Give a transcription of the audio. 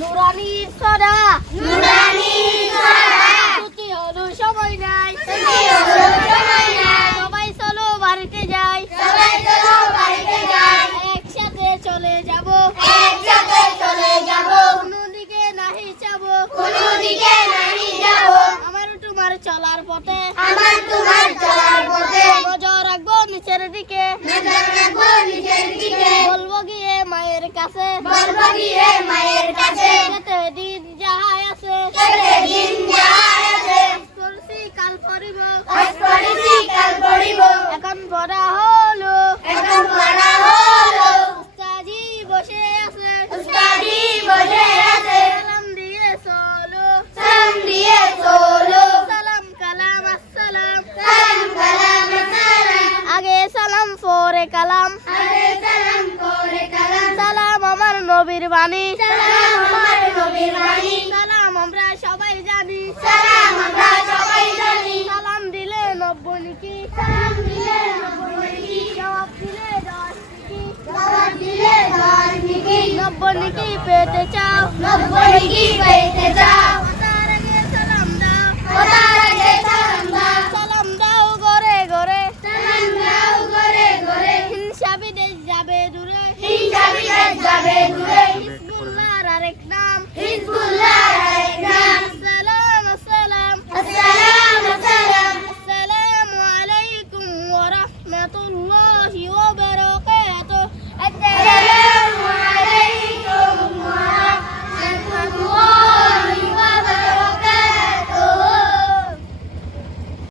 নুরানি সদা। নুরানি সদা। ছুটি হলো সময় নাই। ছুটি হলো সময় নাই। সবাই চলো বাড়িতে যাই। সবাই চলো বাড়িতে যাই। একসাথে চলে যাব। একসাথে চলে যাব। কোনো দিকে নাহি যাব। কোনো দিকে নাহি যাব। আমার তোমার চলার পথে। আমার তোমার মায়ের কাছে। বলব গিয়ে মায়ের কাছে। যেতে দিন যাহাই আছে। কেটে দিন যায় আছে করছি কাল পড়িব আজ পড়েছি কাল পড়িব এখন পড়া হলো। এখন পড়া হলো। উস্তাজি বসে আছে। উস্তাদি বসে আছে। সালাম দিয়ে চলো। সালাম দিয়ে চলো। সালাম কালাম আসসালাম। সালাম কালাম সালাম আগে সালাম পরে কালাম। আরে বাণী সালাম আমার নবীর বাণী সালাম আমরা সবাই জানি। সালাম আমরা সবাই জানি। সালাম দিলে নব্বই নিকি সালাম দিলে নব্বই কি জবাব দিলে দশ নিকি জবাব দিলে দশ নিকি নব্বই নিকি পেতে চাও। নব্বই পেতে দূরে হিংসা বিদেশ যাবে দূরে হিজবুল্লাহর আরেক নাম হিজবুল্লাহ